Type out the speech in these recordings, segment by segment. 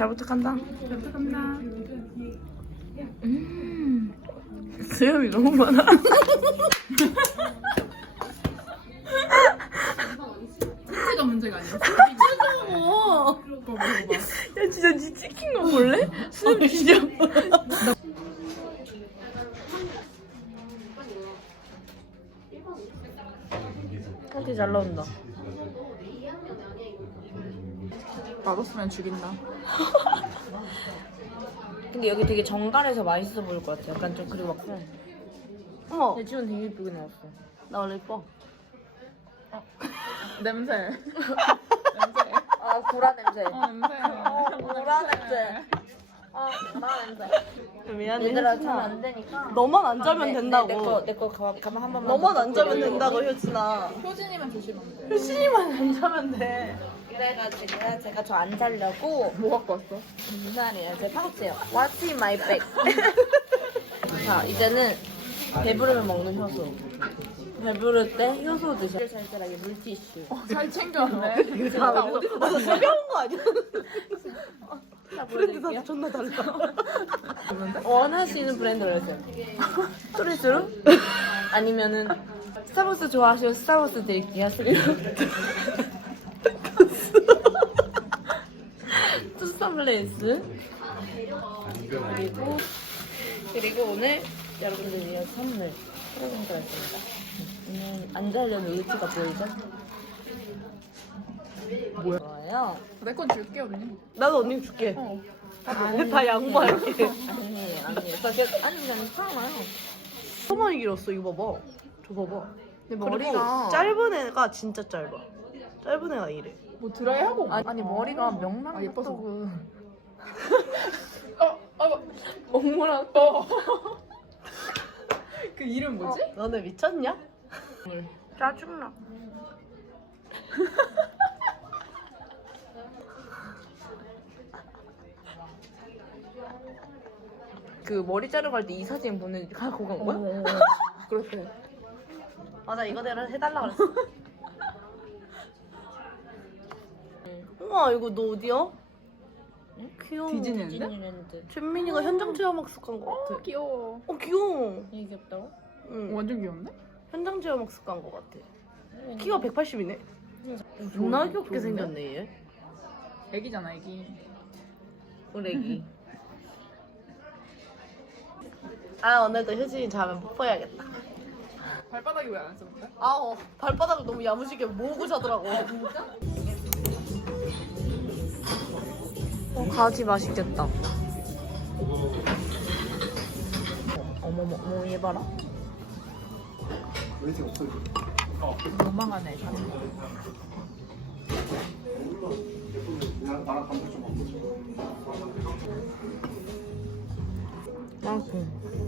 잘 부탁한다. 잘 부탁합니다. 음. 수염이 너무 많아. 치즈가 문제가 아니야. 어. 오빠 먹어봐. 야 진짜 니 찍힌 거 볼래? 수염 진짜. 한테 잘 나온다. 맛없으면 죽인다. 근데 여기 되게 정갈해서 맛있어 보일 것 같아. 약간 좀 그리고 막. 어머, 내 지금 되게 예쁘게 나왔어. 나 원래 이뻐. 냄새. 냄새. 아 구라 냄새. 어, 냄새. 구라 냄새. 아 구라 냄새. 미안해. 얘들아 효진아. 자면 안 되니까. 너만 안 자면 내- 된다고. 내, 내거 내거 가만 한 번만. 너만 안 자면 된다고, 효진아. 효진이만 조심하면 돼. 효진이만 안 자면 돼. 그래가지고 제가 저 안 자려고 뭐 갖고 왔어? 무난해요. 제 파우치예요. What's in my bag? 자 이제는 배부르면 먹는 효소. 배부를 때 효소 드셔. 살살하게 물티슈. 잘 챙겨왔네. 다 어디서 나서 배운 거 아니야? 자, 브랜드 보여드릴게요. 다 존나 달라. 원하시는 브랜드로 해주세요. 스토리스로? 아니면은 스타벅스 좋아하시면 스타벅스 드릴게요. 스리로. 투스타블레이스. 그리고 그리고 오늘 여러분들 위한 선물 프레젠트였습니다. 오늘 안 자려는 의지가 보이죠? 뭐야? 내 건 줄게 언니. 나도 언니 줄게. 어. 다 양보할게. 아니 아니. 그러니까 아니 그냥 괜찮아요. 소만이 길었어, 이거 봐봐. 저 봐봐. 그리고 머리가 짧은 애가 진짜 짧아. 짧은 애가 이래. 뭐 드라이 하고. 온 아니, 거야? 아니 머리가 명랑 아, 예뻐서. 그 어, 어, 엉물한 어. 그 이름 뭐지? 너네 미쳤냐? 짜증나. 그 머리 자르고 갈때 이 사진 보내 갖고 간 거야? 어. 그렇대. 맞아, 이거대로 해달라 그랬어. 우와, 이거 너 어디야? 귀여워. 디즈니랜드? 디즈니랜드. 잼민이가 현장 체험학습 간 거 같아. 어, 귀여워. 어, 귀여워. 이게 귀엽다고? 응. 완전 귀엽네? 현장 체험학습 간 거 같아. 키가 180이네. 존나 귀엽게 생겼네, 얘. 애기잖아, 애기. 우리 애기. 아, 오늘도 효진이 자면 뽀뽀해야겠다. 발바닥이 왜안 썼는데? 아, 어, 발바닥을 너무 야무지게 모으고 자더라고. 어, 가지 맛있겠다. 어머머, 어머, 얘 봐라. 도망가네, 사진. 맛있어.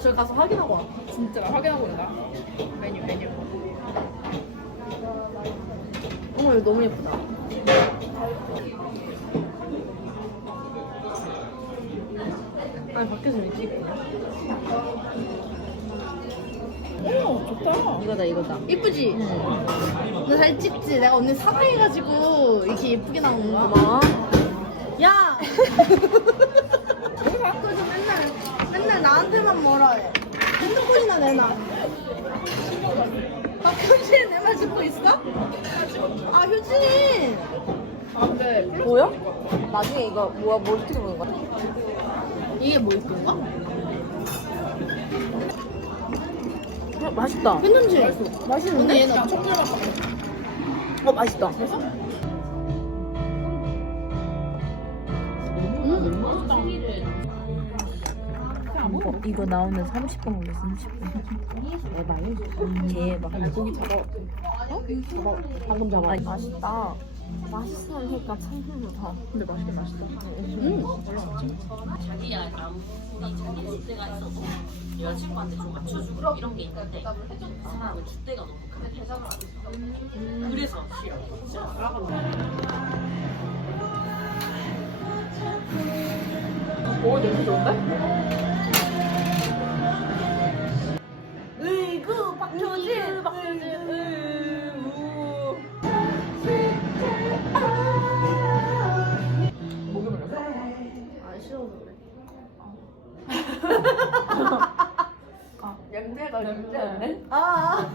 저기 가서 확인하고 와. 진짜 확인하고 온다. 메뉴, 메뉴. 어머, 이거 너무 예쁘다. 아니, 밖에서 왜 찍고. 오, 좋다. 이거다, 이거다. 이쁘지? 너잘 찍지? 내가 언니 사랑해가지고 이렇게 예쁘게 나오는 거. 고마워. 야! 나한테만 뭐라 해. 핸드폰이나 내놔. 아, 효진이 내 말 듣고 있어? 아, 효진이! 보여? 나중에 이거 뭐야, 뭘 어떻게 보는 거야? 이게 뭐 있던가? 어, 맛있다. 괜찮지? 맛있는데? 근데 얘는 청결 맛 어, 맛있다. 이거 나오는 30분 걸렸어 30분 대박이 대박 고기 잡아. 어? 잡아. 방금 잡아. 아니 맛있다 맛있으니까 참는다 근데 맛있긴 맛있다. 음. 자기야 마음이 자기 줏대가 있어서 여자친구한테 좀 맞춰주고 이런 게 있는데 그 사람은 줏대가 너무 크대 그래서 싫어 오 냄새 좋은데? 이구 박효진 박효진 목이 물렸어? 안 싫어서 양재가 양재네 아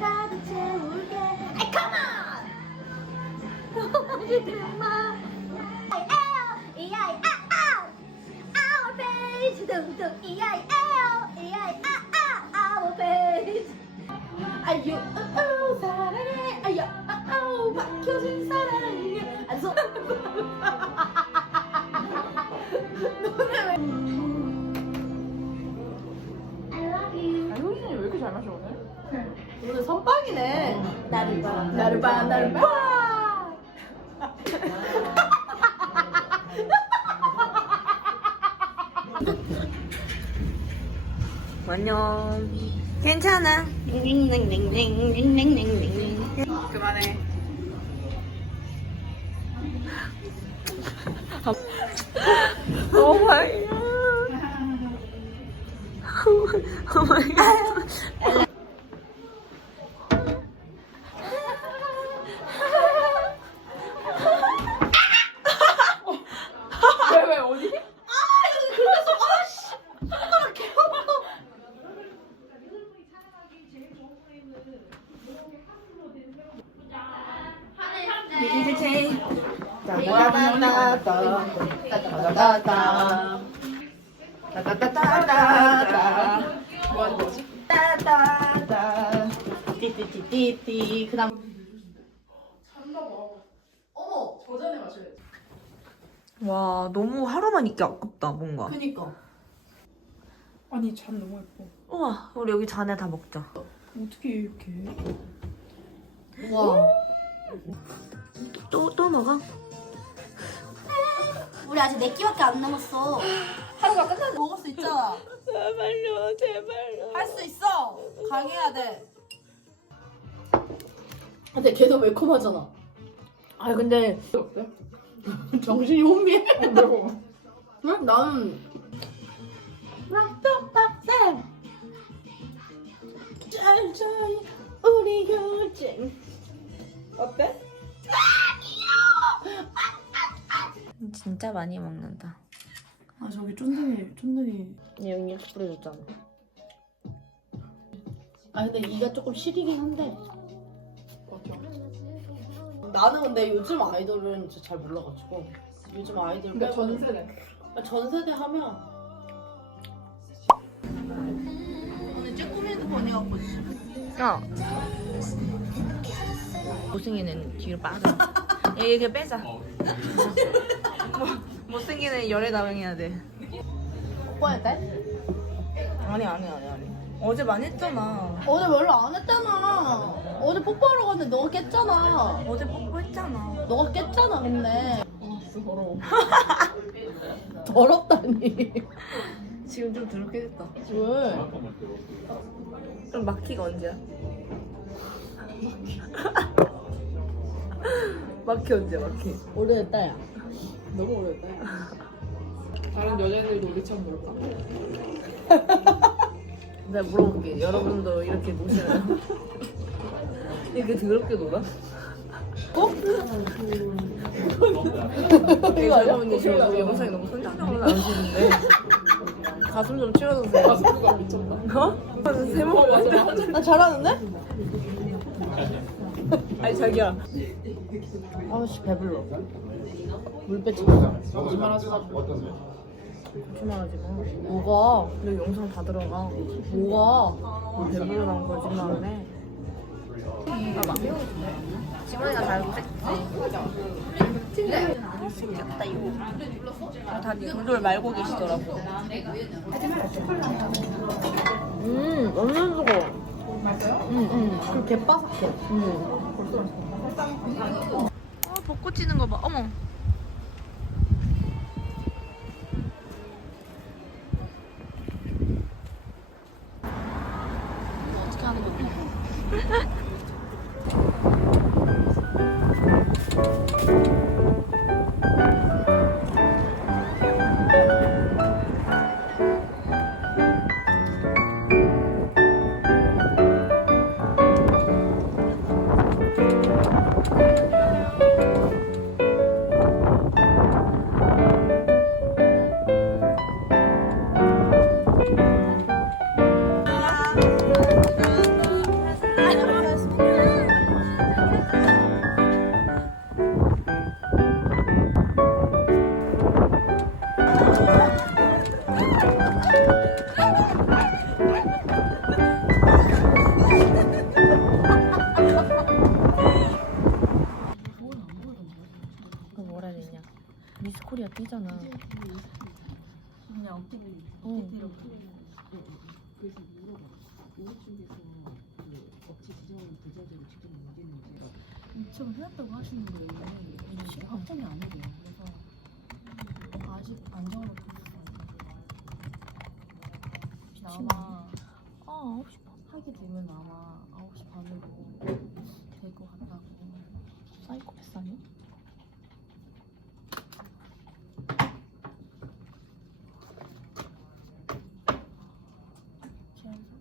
가득 채울게 아이 컴온 지금만 이야이 아아 아워 페이지 둥둥 이야이 에 아유 우우 사랑해. 아유 아우 박효진 사랑해. 아소 아 효진이 왜 이렇게 잘 마셔 오늘? 오늘 선빵이네. 나를 봐. 나를 봐, 나를 봐. 안녕. 괜찮아 그만해. 오 마이 오 마이 있기 아깝다 뭔가 그니까. 아니 잔 너무 예뻐. 우와 우리 여기 잔에 다 먹자 어떻게 이렇게? 해? 우와. 또 또 먹어? 우리 아직 네 끼밖에 안 남았어 하루가 끝나서 먹을 수 있잖아. 제발요 제발요 할 수 있어. 강해야 돼. 근데 걔도 매콤하잖아. 아 근데? 정신이 혼미해. 어, 매워. 왜? 나는 락떡박쌤 짤짤 우리 효진 어때? 진짜 많이 먹는다 아 저기 쫀득이 쫀득이 여기 뿌려줬잖아 아 근데 이가 조금 시리긴 한데. 나는 근데 요즘 아이돌은 진짜 잘 몰라가지고 요즘 아이돌 근데 빼고는- 전 세대. 아, 전 세대 하면 오늘 쭈꾸미도 보내갖고 야. 못생기는 뒤로 빠져. 야 이렇게 빼자. 뭐, 못생기는 열에 나명해야 돼. 뽀뽀할 때? 아니 아니 아니 아니. 어제 많이 했잖아. 어제 별로 안 했잖아. 어제 뽀뽀하러 갔는데 너가 깼잖아. 어제 뽀뽀했잖아. 너가 깼잖아 근데. 더러워. 더럽다니 지금 좀 더럽게 됐다 왜? 그럼 마키가 언제야? 마키 언제야 마키 오래됐다 야 너무 오래됐다 야 다른 여자애들도 우리처럼 놀까? 내가 물어볼게 여러분도 이렇게 노시나요? 이렇게 더럽게 놀아? 어? 이거 여러분들 지금 너무 영상이 너무 선정적으로 나오시는데 가슴 좀 치워주세요 가슴가 미쳤다. 어? 세번 맞아. 나 잘하는데? 아니 자기야 아씨 배불러 물 빼지 거짓말 하지 마. 거짓말 하지 마 뭐가? 근데 영상 다 들어가 뭐가? 배부르다는 거짓말을 해 봐봐. 지문이가 잘 못했지. 생겼다 이거. 아, 다 돌돌 말고 계시더라고. 음, 완전 수고. 맞아요? 응, 응. 그리고 개바삭해. 응. 아, 벚꽃 지는 거 봐. 어머. 요청을 해놨다고 하시는 거예요. 지금 확정이 안 돼요. 그래서 아직 안 정해놓고 있어요. 아마 아, 하게 되면 아마 9시 반으로 될 것 같다고. 사이코패스 아니야? 제안서?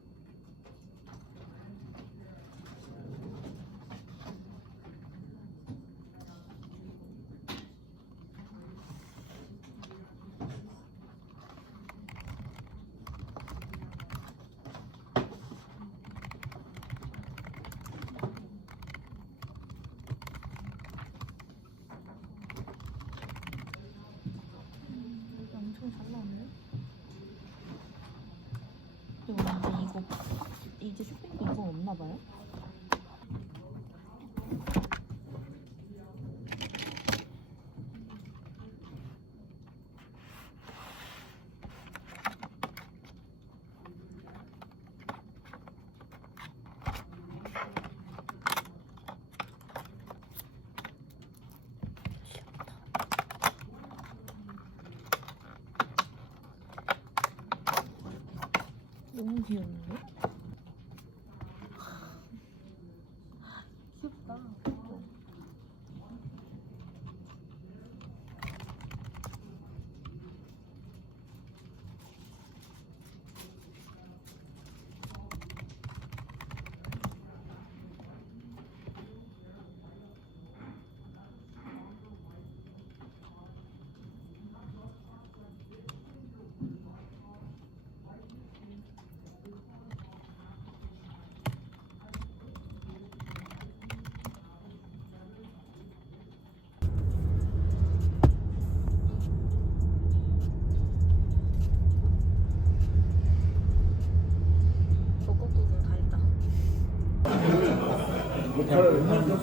엄청 잘 나왔네. 그리고 근데 이제 쇼핑도 이거 없나 봐요? 너무 귀엽네. 귀엽다. Evet.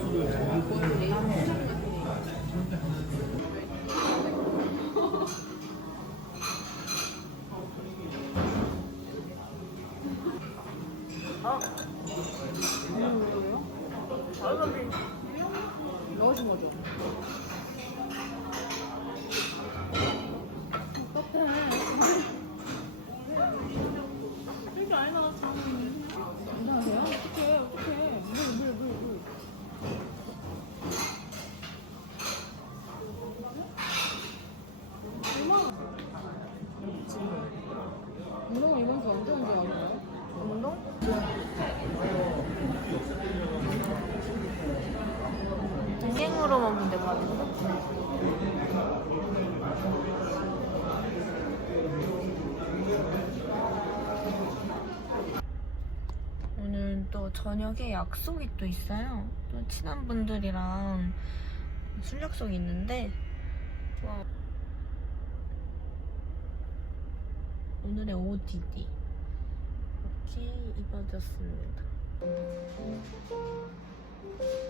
먹는데 가겠어? 오늘 또 저녁에 약속이 또 있어요. 또 친한 분들이랑 술 약속이 있는데 와. 오늘의 ODD 이렇게 입어줬습니다. you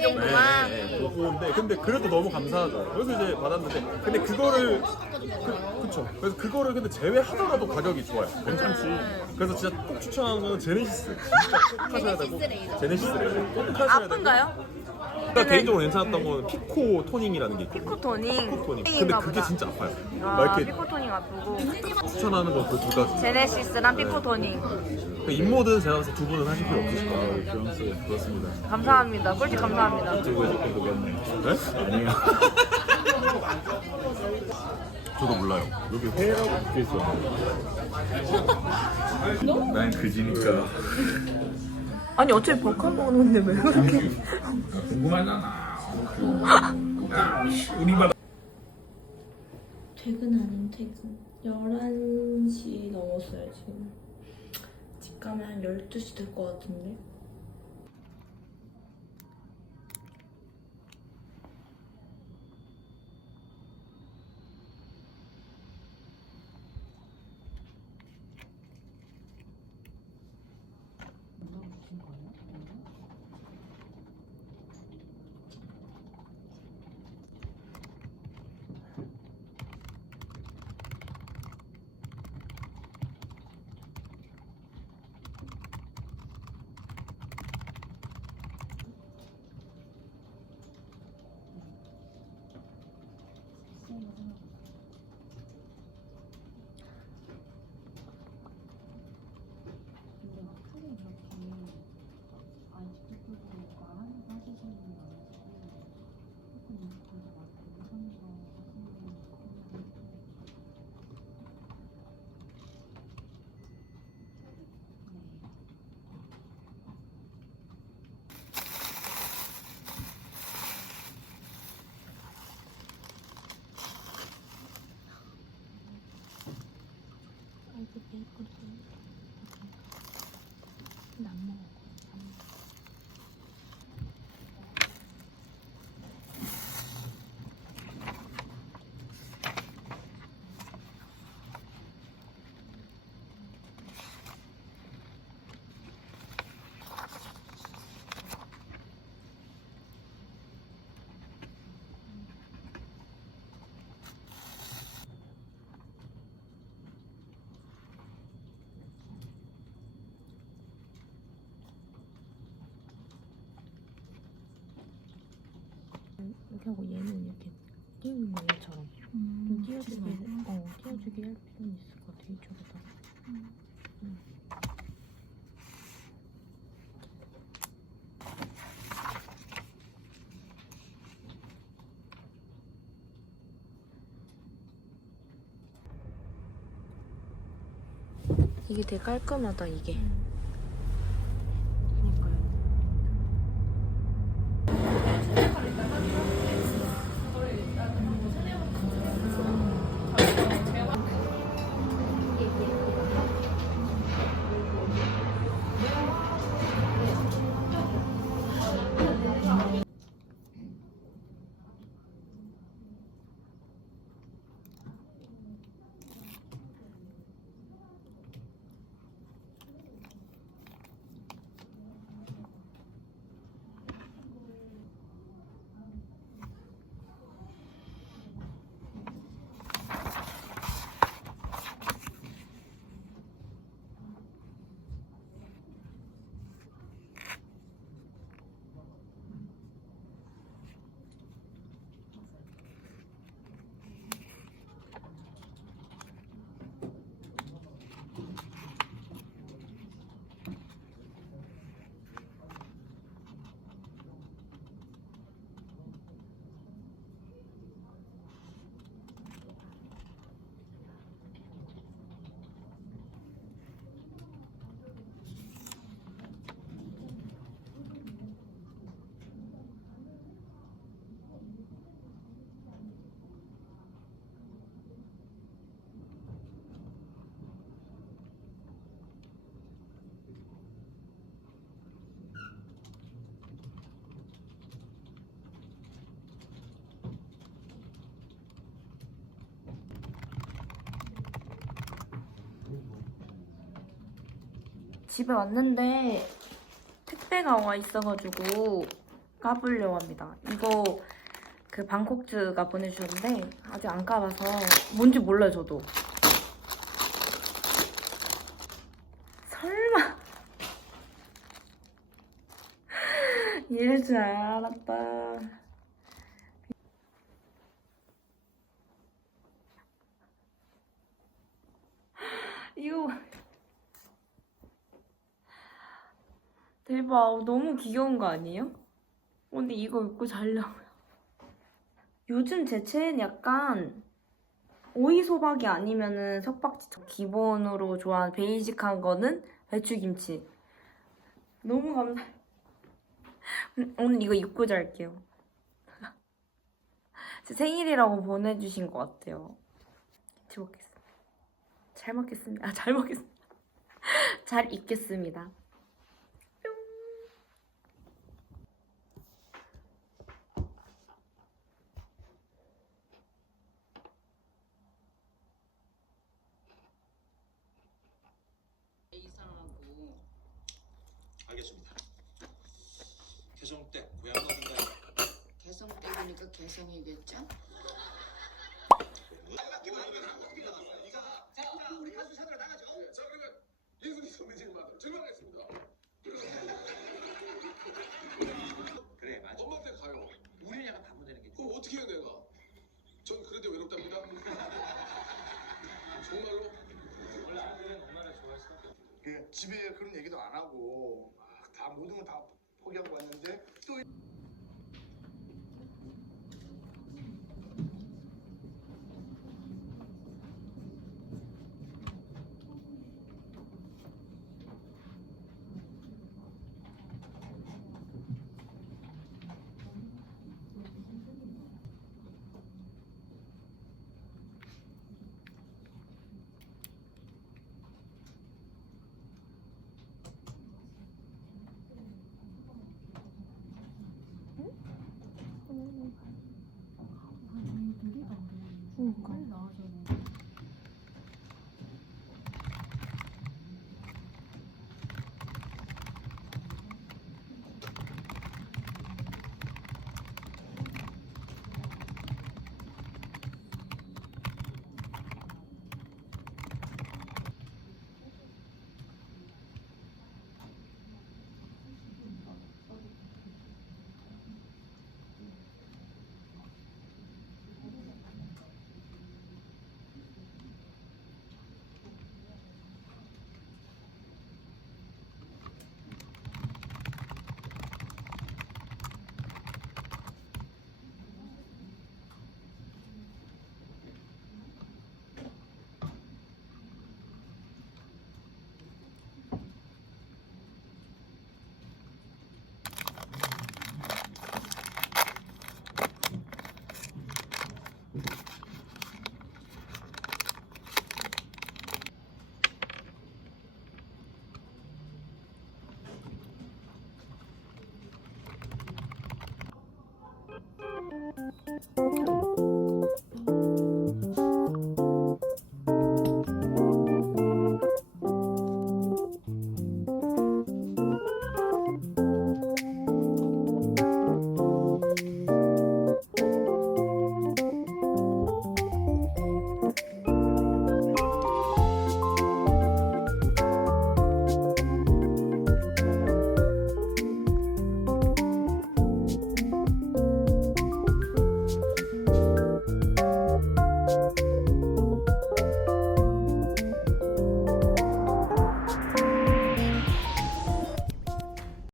네, 네, 네, 그건데 근데 그래도 너무 감사하죠. 그래서 이제 받았는데 근데 그거를 그, 그쵸. 그래서 그거를 근데 제외하더라도 가격이 좋아요. 괜찮지. 그래서 진짜 꼭 추천하는 거는 제네시스. 진짜 꼭 하셔야 되고 제네시스 레이저 꼭 하셔야 되고. 아픈가요? 제가 개인적으로 괜찮았던 거는 피코 토닝이라는 게 있거든요. 피코토닝. 피코 토닝. 근데 토닝인가 그게 보다. 진짜 아파요. 아, 막 이렇게 피코토닝 아프고. 추천하는 건 그 두 가지. 제네시스랑 피코토닝. 그 인모든 제가 봤을 때 두 분은 하실 필요 없으실 거예요. 그렇습니다. 감사합니다. 꿀팁 감사합니다. 네? 아니에요. 저도 몰라요. 여기 회라고 적혀 있어. 난 그지니까. 아니 어차피 버카 먹는데 왜 그렇게? 궁금하잖아. 우리 바 퇴근하는 퇴근. 11시 넘었어요 지금. 집 가면 한 12시 될 것 같은데. 이렇게 하고 얘는 이렇게 띄우는 얘처럼 좀 띄워주게 어 띄워주게 할 필요는 있을 것 같아 이쪽에다. 음. 이게 되게 깔끔하다 이게 집에 왔는데 택배가 와 있어가지고 까보려고 합니다. 이거 그 방콕즈가 보내주셨는데 아직 안 까봐서 뭔지 몰라요 저도. 설마 이럴 줄 알았다. 이거 대박. 너무 귀여운 거 아니에요? 근데 이거 입고 자려고요. 요즘 제 최애는 약간 오이 소박이 아니면은 석박지 기본으로 좋아하는 베이직한 거는 배추김치. 너무 감사 음, 오늘 이거 입고 잘게요. 제 생일이라고 보내주신 것 같아요. 김치 먹겠습니다 잘 먹겠습니다. 아, 잘 먹겠습니다 잘 입겠습니다 알겠습니다. 개성 때 고향 어딘가요? 개성 때문이니까 개성이겠죠? 그래 맞아. 엄마한테 가요. 우리 애가 밥 보내는 게 그럼 어떻게 해요 내가? 전 그래도 외롭답니다. 정말로? 집에 그런 얘기도 안 하고 다 모든 걸 다 포기하고 왔는데 또